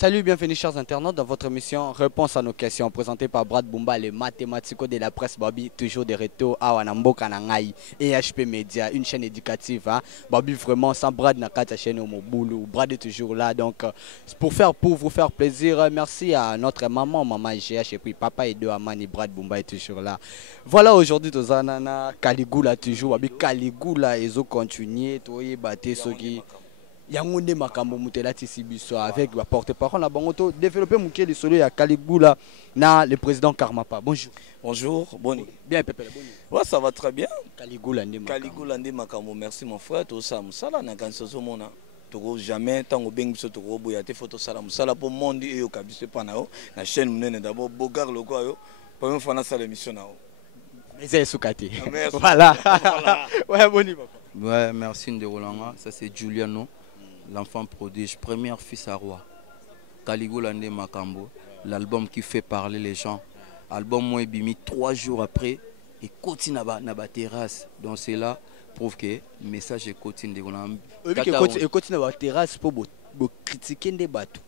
Salut, bienvenue chers internautes dans votre émission Réponse à nos questions présentée par Brad Bumba, le mathématico de la presse Babi, toujours de retour à Wanamboka Nangai et HP Media, une chaîne éducative. Hein. Babi vraiment sans Brad n'a qu'à ta chaîne au Moboulou. Brad est toujours là donc pour vous faire plaisir, merci à notre maman GH et puis papa et deux Amani Brad Bumba est toujours là. Voilà aujourd'hui tous anana Caligula toujours Babi Caligula et zo continuer toi battre ceux qui Yangonde makambo mutela tisibiso avec la porte-parole na bangoto développer mukeli solo ya Caligula na le président Karmapa. Bonjour. Bonjour, Boni. Bien Pépé, Boni. Ouais, ça va très bien. Caligula ndé makambo. Caligula ndé makambo, merci mon frère. To sa musala na kanso mona. Toko jamais tango bengi biso toko boya te photo sala musala po monde e okabiso pa na yo na chaîne munene d'abord Bogar loko yo. Première fois na sala émission na yo. Mais c'est soukati. Voilà. Ouais Boni papa. Ouais, merci Nderolanga, ça c'est Giuliano. L'enfant prodige, premier fils à roi. Caligula Ndé Makambo, l'album qui fait parler les gens. Album moi bimi 3 jours après et continue na ba terrasse. Donc c'est là prouve que le message est continue de Roland. Et continue na ba terrasse pour critiquer des bateaux.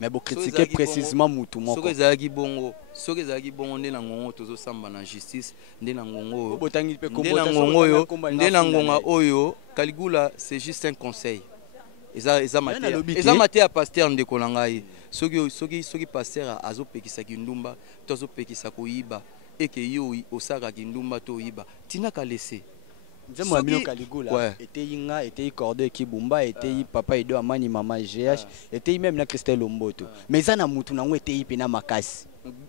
Mais pour critiquer précisément mutu moko. Soki ezalaki bongo nde na ngongo tozo samba na justice, nde na ngongo nde na ngonga oyo Caligula c'est juste un conseil. Eza maté à pasteur ndeko na ngai soki pasteur azopekisa kindumba to azopekisa koyiba eke yo osaka kindumba to yiba tina ka laisser nzembo amino Caligula était yinga était cordé kibumba était papa edo amani mama GH était même na Christelle Lomboto mais ça na mutu nango était pena makasi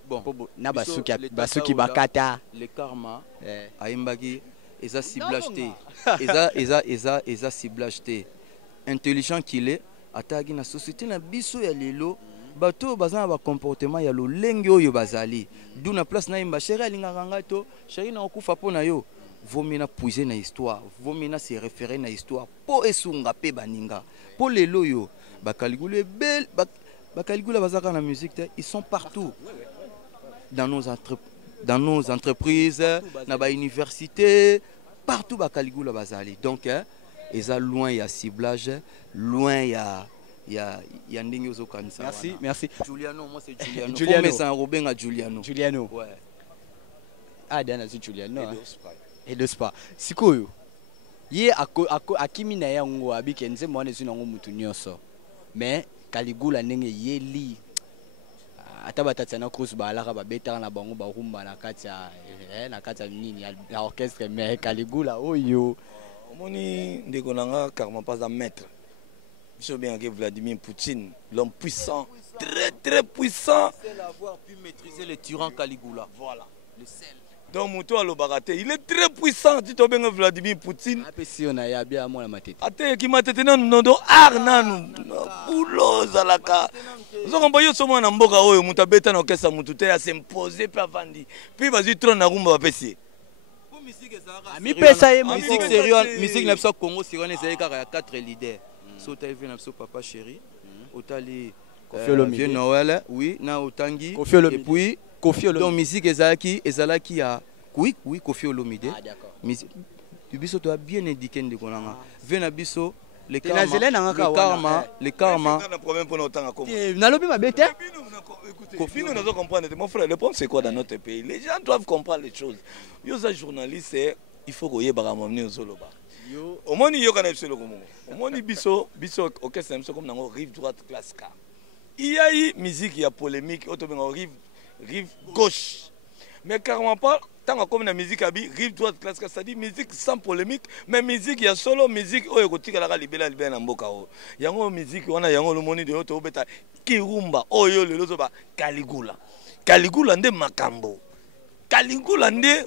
bon na basuki bakata le karma aimbaki eza ciblage te eza ciblage te intelligent qu'il est, attaqué na société na biso ya lelo, bato bazana ba comportement ya lo lenge oyo bazali. D'où na place na imba chéri alinga rangato, chéri na okufa po na yo. Vomi na puiser na histoire, vomi na se référer na histoire po esunga pe baninga. Po lelo yo, ba Caligula belle, ba Caligula bazaka na musique, ils sont partout. Dans nos entreprises, na ba université, partout ba Caligula bazali. Donc et ça loin il y a ciblage, loin il y a ndingo kanisa. Merci. Giuliano, moi c'est Giuliano. Mais c'est un Robin à Giuliano. Giuliano. Ouais. Ah Diana c'est Giuliano. Et de spa. Sikoyo. Ye akimi na yango abikenze mwana zina ngo mutu nyonso. Mais Caligula ndenge ye li ata batata na cross ba alaka ba betara na bango ba rumba na kati ya nini ya orchestre mais Caligula oyo Moni Ndegonanga Karmapa za maître. Je sais bien que Vladimir Poutine, l'homme puissant, très puissant. C'est l'avoir pu maîtriser le tyran Caligula. Voilà. Le sel. Donc Mouto Alobagate, il est très puissant. Tu sais bien Vladimir Poutine. Si on a ya bien moi la matete. Ate ki matete nanu nondo arnanu. Boulo zalaka. Zo komboyo somo na mboka oyo mutabeta na okesa mutute ya s'imposer pa vandi. Puis vas-y trône na rumba bapesi. Musique sérieuse, musique n'a pas Congo sérieux, il y a 4 leaders. Sota il vient papa chéri, Otali Vieux Noël, oui, na Otangi et puis Kofi Olomide. Donc musique ezalaki a oui Kofi Olomide. Ah d'accord. Musique biso to bien indiqué ndekonanga. Vena biso le karma. Un problème pour notre temps. Nalobi mabete. Kofi nous devons comprendre. Mon frère, le problème c'est quoi dans notre pays? Les gens doivent comprendre les choses. Yo za journaliste, il faut que yeba ramamni ozoloba. Au moins yo kana biso lokomo. Au moins biso orchestre biso comme nango rive droite classe K. Il y a eu musique, il y a polémique, autobengo rive gauche. Mais carrément pas tant comme la musique abi rive droite classe K, c'est-à-dire musique sans polémique, mais musique il y a solo musique oyo kotika la libela na mboka o. Yango musique wana yango lo moni de oto beta kirumba oyo lelo zo ba Caligula nde makambo. Caligula nde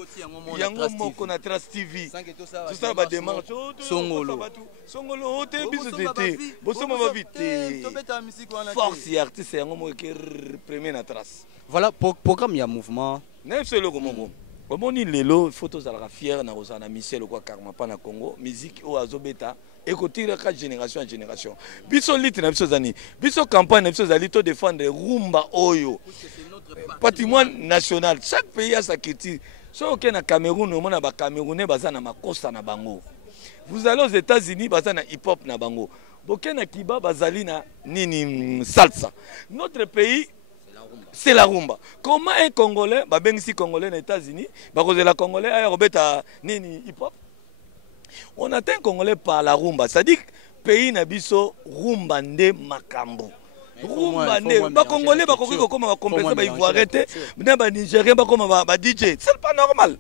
yango moko na Trust TV. Tout ça ba démarche songolo ote biso tete. Bosomo ba vite. Force et artiste yango mo ke premier na Trust. Voilà programme ya mouvement. N'est-ce le Congo. Omoni lelo photos à fière na Rosana Michel quoi Karmapa na Congo, musique o azobeta et côté la génération en génération. Biso lit na biso zani. Biso campagne na biso zali to défendre rumba oyo. Patrimoine national. Chaque pays a sa culture. So que na Cameroun, on a ba Camerounais baza na makosa na bango. Vous allez aux États-Unis, bazana hip-hop na bango. Bokena Kiba, bazali na nini salsa. Notre pays, c'est la rumba. Comment un Congolais, ici Congolais aux États-Unis, la Congolais, a nini hip-hop. On atteint un Congolais par la rumba. C'est-à-dire que pays nabiso rumba nde makambo. Rumba nde. Ba Congolais, ba complexé, ba ivoirien, ba Nigérien, ba comme ba DJ. C'est pas normal.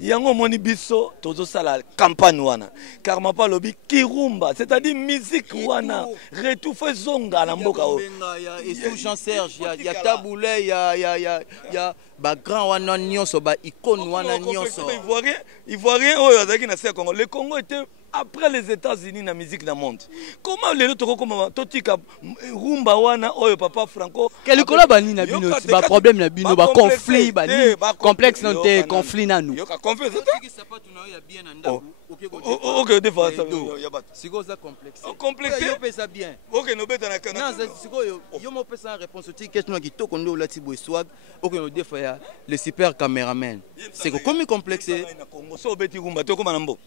Yango moni biso tozo sala campagne wana car ma pa lobi kirumba c'est-à-dire musique wana retour fait zonga na mboka o et sous Jean Serge il y a Taboulé il y a ba grand wana nyonso ba icône wana nyonso ivoirien oyo azaki na se Congo. Le Congo était après les États-Unis dans la musique dans le monde. Comment les autres comment totika rumba wana oyo papa Franco quel kola bani na bino ba problème na bino ba conflit bani complexe non te conflit na nous conflit OK des fois ça y a pas siko za complexe complexé yo pesa bien OK no beta na kana non siko yo mo pesa réponse au question qui to kondo la tibo swag OK no des fois le super caméraman c'est comme complexé na Congo so beti rumba to comme na mbo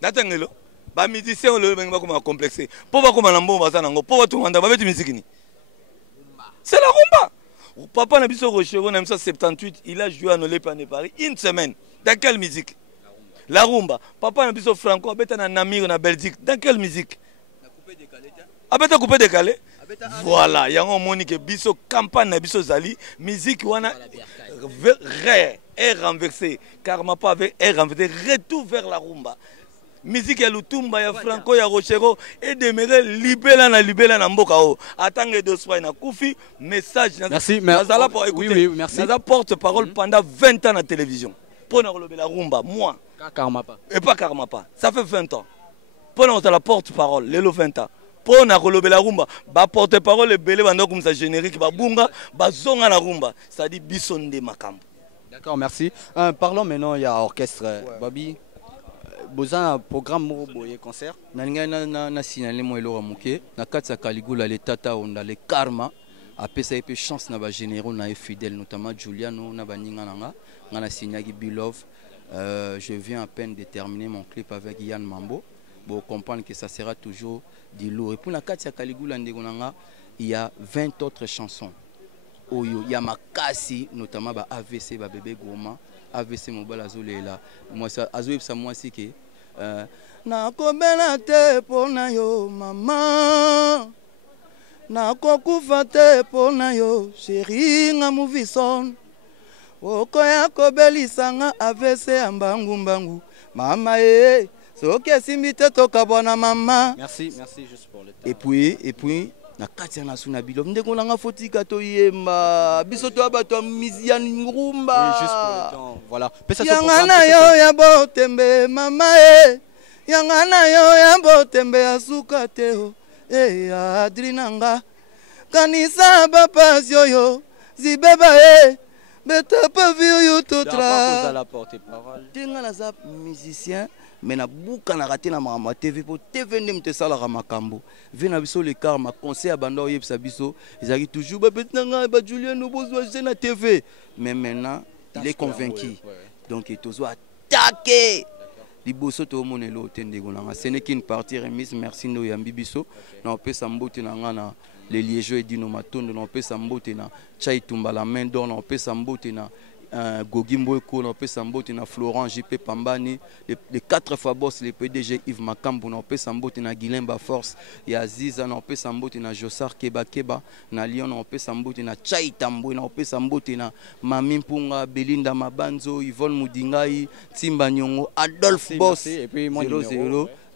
natangelo ba musicien le benga ba comme complexé po ba comme na mbo ba sanango po ba tout manda ba beti musique ni c'est la rumba. Papa Nabiso Rochero en 1978, il a joué à Nolépan de Paris une semaine. Dans quelle musique? La rumba. Papa Nabiso Franco a été en Namir en Belgique. Dans quelle musique? A été coupé décalé. Voilà, il y a un monique biso campagne Nabiso Zali, musique wana est renversée. Car ma pas est renversée, retour vers la rumba. Musique ya Lutumba ya Franco ya Rochero et demeurer libéla na mboka o atange de soin na kufi message merci nazala pour écouter oui merci naza porte-parole pendant 20 ans à la télévision pour na la rumba moi Karmapa et pas Karmapa ça fait 20 ans pour na la porte-parole lelo 20 ans pour na la rumba ba porte-parole belé bando comme ça générique ba bunga ba zonga na rumba ça dit bisonde makambo. D'accord, merci. Parlons maintenant il y a orchestre Babi. Boza programme boye concert nalinga na signalé mo elora muke na katsa Caligula le tata onda le karma apesa epe chance na ba généraux na fidèle notamment Juliano na baninga nanga ngana signaki Bilov. Je viens à peine de terminer mon clip avec Yann Mambo pour comprendre que ça sera toujours du lourd et pour na katsa Caligula ndeko nanga il y a 20 autres chansons oyo ya makasi notamment ba AVC ba bébé Goma AVC mobile azolela moi ça azoyebisa moi si que nakobela te pona yo mama nakokufa te pona yo chéri nga movison okoya kobelisanga AVC ya mbangu mama soki esimbi te tokabwana mama. Merci juste pour le temps. Et puis na katia na suna Bilov ndeko nanga fotika to yemba biso to abato mizia ngumba juste pour le temps voilà pesa so yangana yo ya botembe mama yangana yo ya botembe asuka teo adrinanga kanisa bapasio yo zibeba beta pas vu yo to tra la porte-parole tinga na za musicien mais na buka na raté na mama TV pour TV ndem te sala makambo vena biso le karma conseil abanda oyebisa biso ezaki toujours ba betnanga ba Julien no bozwa na TV mais maintenant il est convaincu donc il tozo attaquer liboso to monelo tendego nanga ce n'est qu'une partie remise merci no yambi biso na opesa mbote na ngana les liégeaux et dino matondo na opesa mbote na chai tumba la main d'or na opesa mbote na Gogimbo Eko, on peut s'embouter na Florent JP Pambani, les 4 fois boss, les PDG Yves Makambo, on peut s'embouter na Guilemba Force, et Aziza, on peut s'embouter na Jossar Keba, na Lyon, on peut s'embouter na Chai Tambo, on peut s'embouter na Mami Mpunga, Belinda Mabanzo, Yvonne Moudingai, Timba Nyongo, Adolphe Boss, et puis moi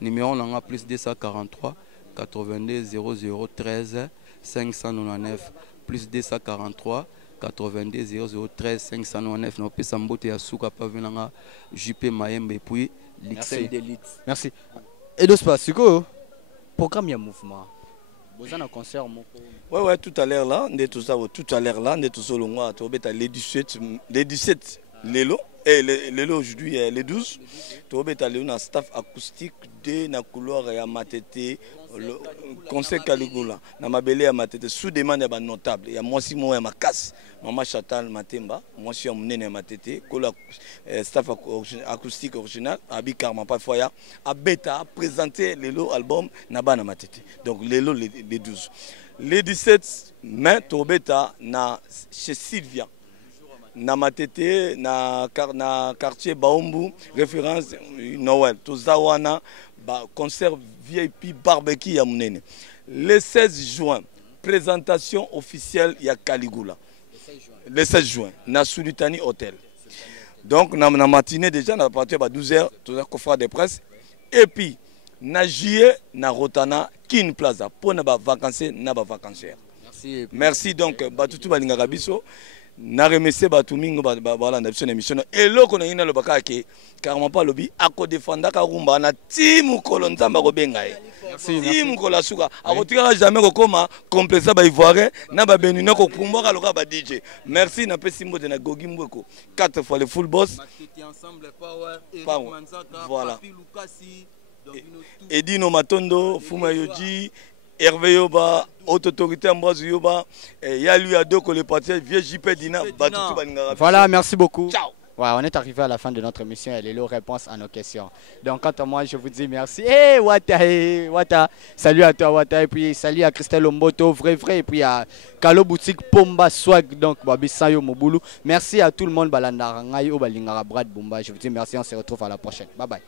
numéro on a plus 243 82 00 13 599 plus 243 82 0013 599 na pesa mbote ya suka pa venanga JP Mayembe puis l'Excel d'élite. Merci. Et de space siko programme ya mouvement. Vous en concert moko. Ouais tout à l'heure là, tout à l'heure là, ndé tout solonga to beta les 17 lelo Et aujourd'hui, les 12, tu as un staff acoustique de la couloir et à Matete, le conseil Caligula, na mabele à Matete, sous demande à notable. Il y a moi si moi ma casse, maman Chatal Matemba, moi si on à Matete, staff acoustique original, Abi Karma Pafoya, à Beta présenté le album Naba na Matete. Donc les 12. Les 17 mai, Tobeta na chez Sylvia. Na Matete, na quartier Baombu, référence Noël. Tozawana, concert VIP barbecue à Mounene. Le 16 juin, présentation officielle ya Caligula. Le 16 juin, na Sultani Hotel. Donc, na matinée déjà, à partir de 12h, tout ça conférence de presse. Et puis, na juillet, na Rotana, Kin Plaza, pour na vacances, na vacancière. Merci. Merci donc, Batutu Balingarabiso. Na remercier Batumingo bala na biso émission et loko na ina lobaka ke carrément pas lobby ako défendre ka rumba na timu kolonzamba ko bengaye. Merci. Timu kolasuka akotika jamais ko koma complexe ba ivoirien na ba benina ko kumboka loka ba DJ. Merci na pesi mbote na Gogi Mbweko 4 fois le full boss. Ensemble power Eric Manzaka, voilà. Papi Lukasi, Edino Matondo, Fuma Yoji, Hervé Yoba, haute autorité Ambroise Yoba, il y a lui à deux que les partis, vieux JP Dina, voilà, merci beaucoup. Ciao. Ouais, on est arrivé à la fin de notre émission et les réponses à nos questions. Donc, quant à moi, je vous dis merci. Hey, Wata, salut à toi, Wata. Et puis, salut à Christelle Omboto, vrai. Et puis, à Kalo Boutique, Pomba Swag, donc, Babi Sayo Moboulou. Merci à tout le monde, Balandarangayo, Balingara, Brad Bumba. Je vous dis merci, on se retrouve à la prochaine. Bye bye.